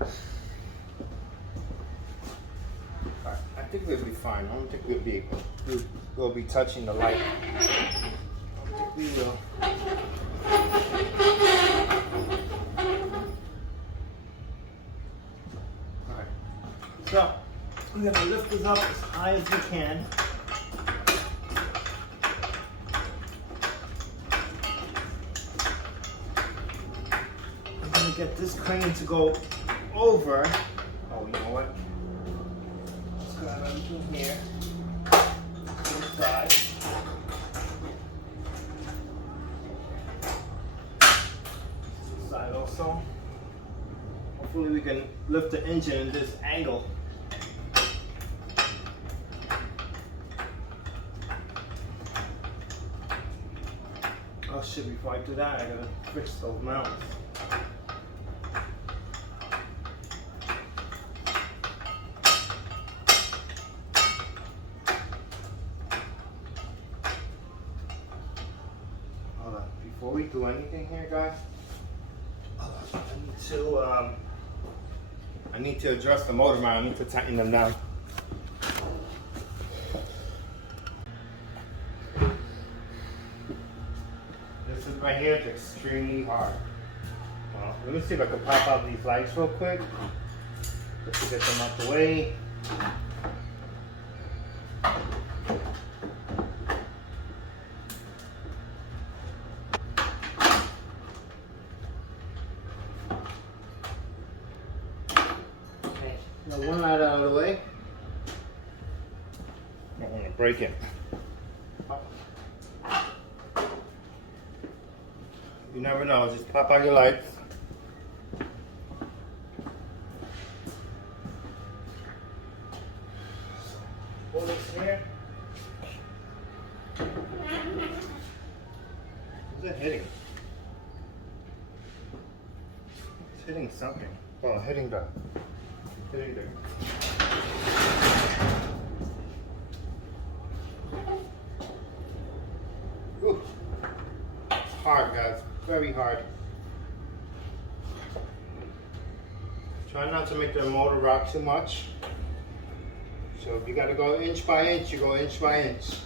I think we'll be fine. I don't think we'll be touching the light. I don't think we will. Alright. So I'm gonna lift this up as high as we can. I'm gonna get this crane to go over. Oh, you know what? Let's grab everything here. To the side. To the side also. Hopefully we can lift the engine in this angle. Oh shit, before I do that, I gotta fix those mounts. Hold on, before we do anything here, guys, I need to adjust the motor mount. I need to tighten them down. This is right here, it's extremely hard. Let me see if I can pop out these lights real quick, just to get them out the way. Okay, now one light out of the way. I don't want to break it. You never know, just pop out your lights. Hold this here. What's it hitting? It's hitting something. Oh, hitting the. Ooh. It's hard, guys. Very hard. Try not to make the motor rock too much. So if you gotta go inch by inch, you go inch by inch. So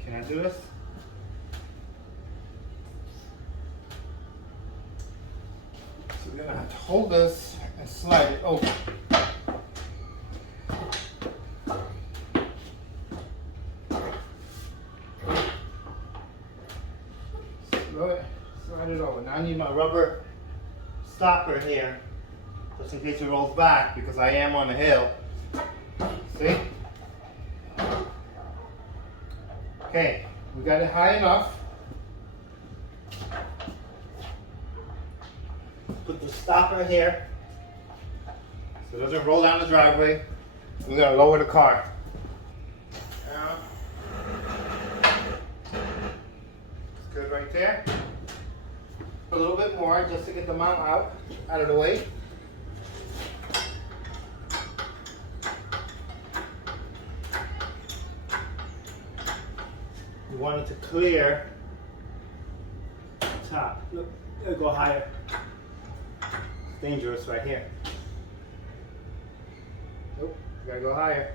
can I do this? So we're gonna have to hold this and slide it over. Slide it over. Now I need my rubber stopper here, just in case it rolls back, because I am on a hill. See? Okay, we got it high enough. Put the stopper here, so it doesn't roll down the driveway. We gotta lower the car. It's good right there. A little bit more just to get the mount out of the way. We want it to clear the top. Look, it'll go higher. It's dangerous right here. Nope, you gotta go higher.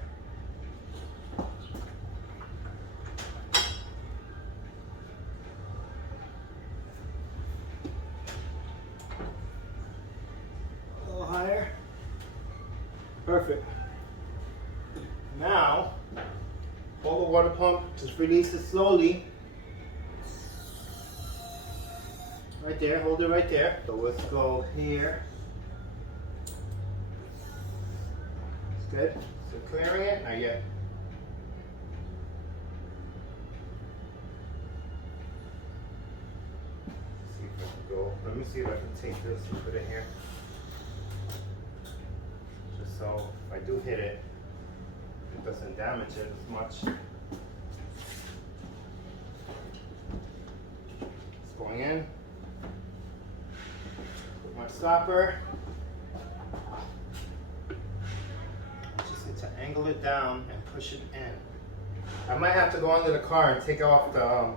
Higher. Perfect. Now, hold the water pump, just release it slowly. Right there, hold it right there. So let's go here. It's good. So clearing it, not yet. Let's see if I can go. Let me see if I can take this and put it here. So if I do hit it, it doesn't damage it as much. It's going in. Put my stopper. angle it down and push it in. I might have to go under the car and take off the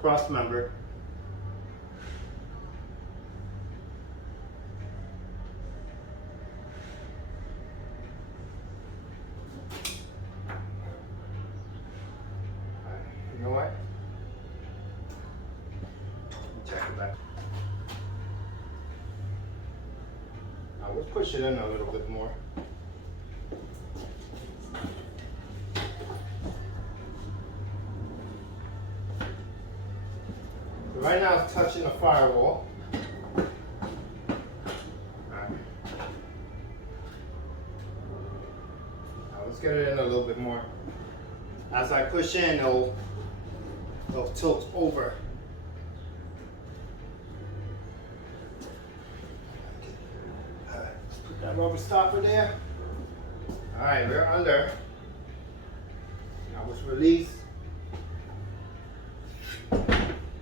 cross member. You know what? Check it back. Now let's push it in a little bit more. Right now it's touching the firewall. Alright. Now let's get it in a little bit more. As I push in, it'll tilt over. Alright, let's put that rubber stopper there. Alright, we're under. Now let's release.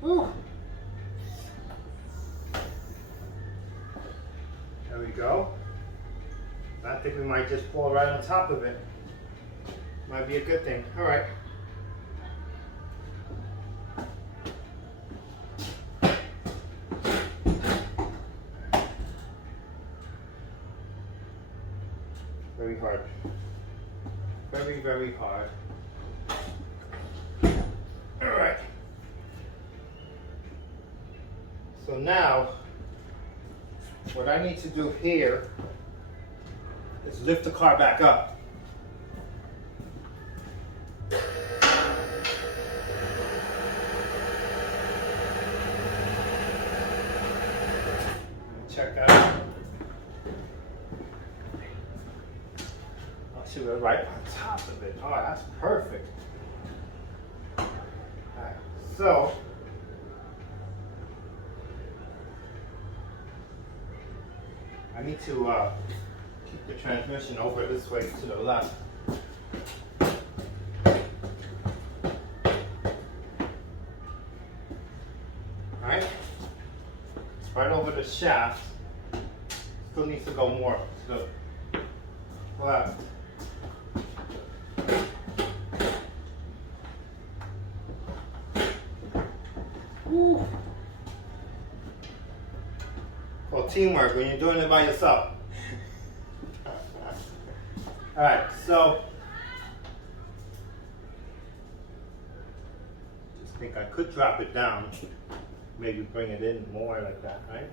Woo. There we go. I think we might just fall right on top of it. Might be a good thing. All right. Very hard. Very, very hard. All right. So now, what I need to do here is lift the car back up. Check that out. I'll see we're right on top of it. Oh, that's perfect. All right, so I need to keep the transmission over this way to the left. Alright, it's right over the shaft. Still needs to go more to the left. Woo. Called teamwork when you're doing it by yourself. Alright, so just think I could drop it down. Maybe bring it in more like that, right?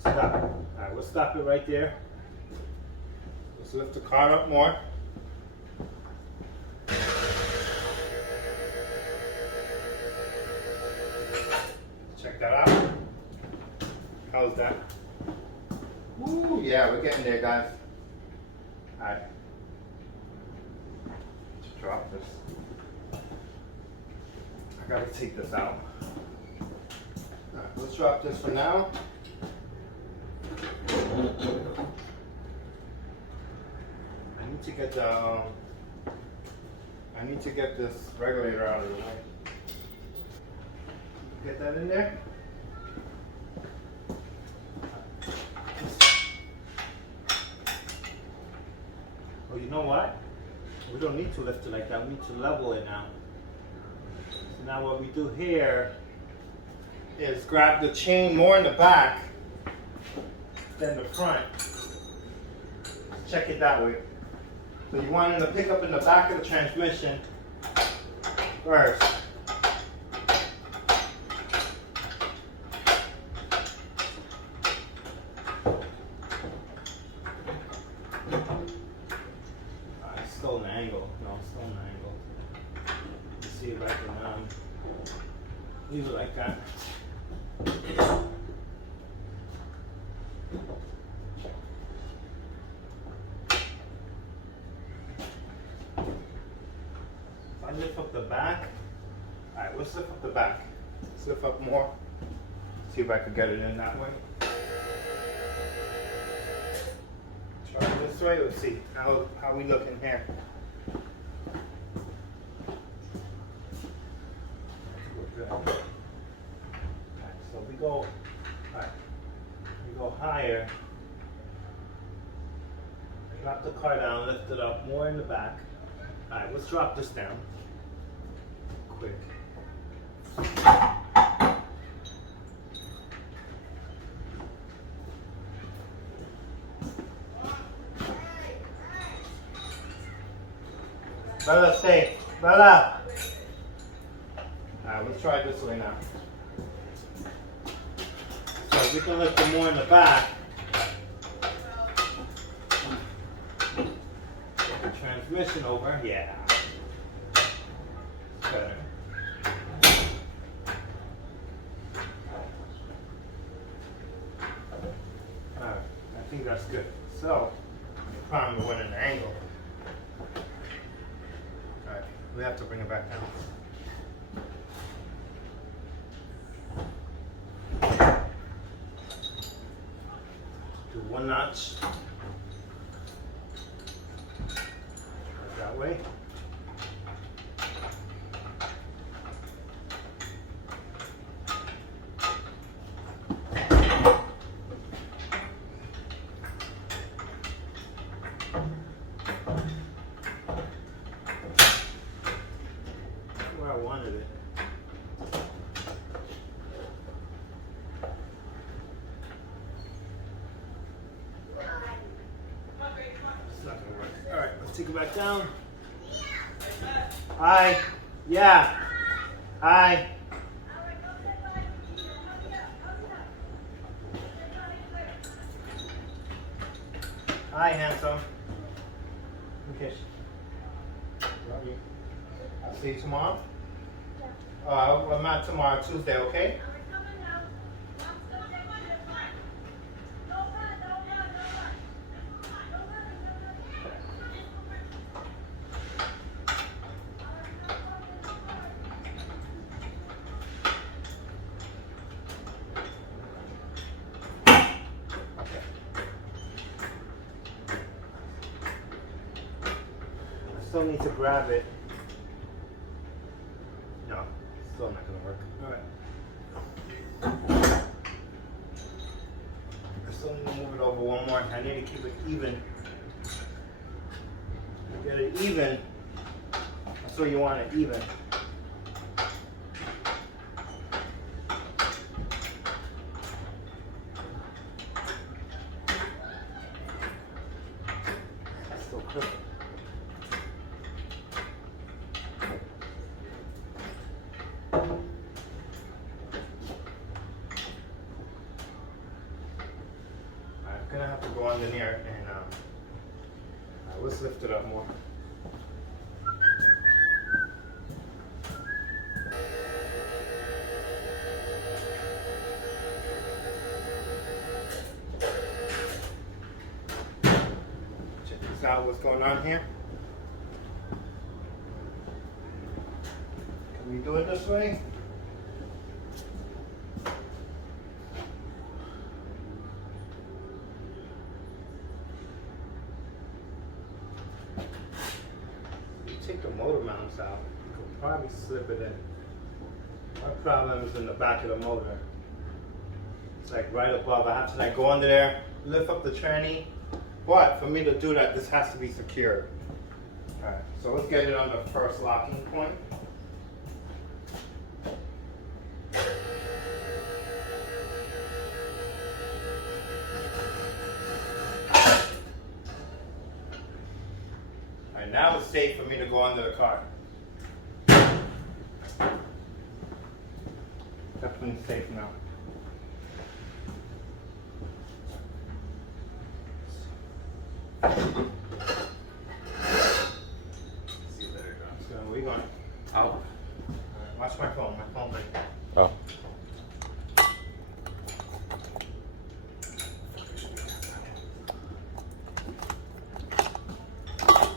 Stop. Alright, we'll stop it right there. Let's lift the car up more. Check that out. How's that? Woo, yeah, we're getting there, guys. Alright. Let's drop this. I gotta take this out. Alright, let's drop this for now. I need to get this regulator out of the way. Get that in there. Oh, you know what? We don't need to lift it like that. We need to level it now. So now what we do here is grab the chain more in the back than the front. Check it that way. So you want it to pick up in the back of the transmission first. Still an angle. No, still an angle. Let's see if I can leave it like that. If I lift up the back, alright, let's lift up the back. Let's lift up more. See if I can get it in that way. Try it this way. Let's see how we looking here. We're good. Alright, so we go. Alright, we go higher. Drop the car down, lift it up more in the back. Alright, let's drop this down. Quick. Bella, stay. Bella! Alright, let's try it this way now. So we can lift it more in the back. Get the transmission over. Yeah. Better. Alright, I think that's good. So, the problem with an angle. Alright, we have to bring it back down. Do one notch. That way. Where I wanted it. It's not gonna work. All right, let's take it back down. Hi. Yeah. Hi. Hi, handsome. Okay. Love you. I'll see you tomorrow. I'm not tomorrow, Tuesday, okay? I still need to grab it. No, still not gonna work. Alright. I still need to move it over one more. I need to keep it even. Get it even. That's what you want it even. That's still crooked. I'm gonna have to go under there and let's lift it up more. Check this out, what's going on here. Can we do it this way? Take the motor mounts out, you could probably slip it in. My problem is in the back of the motor. It's like right above. I have to like go under there, lift up the tranny. But for me to do that, this has to be secured. Alright, so let's get it on the first locking point. Now it's safe for me to go under the car. Definitely safe now. See you later, guys. So we're going out. Watch my phone. My phone's right there. Oh.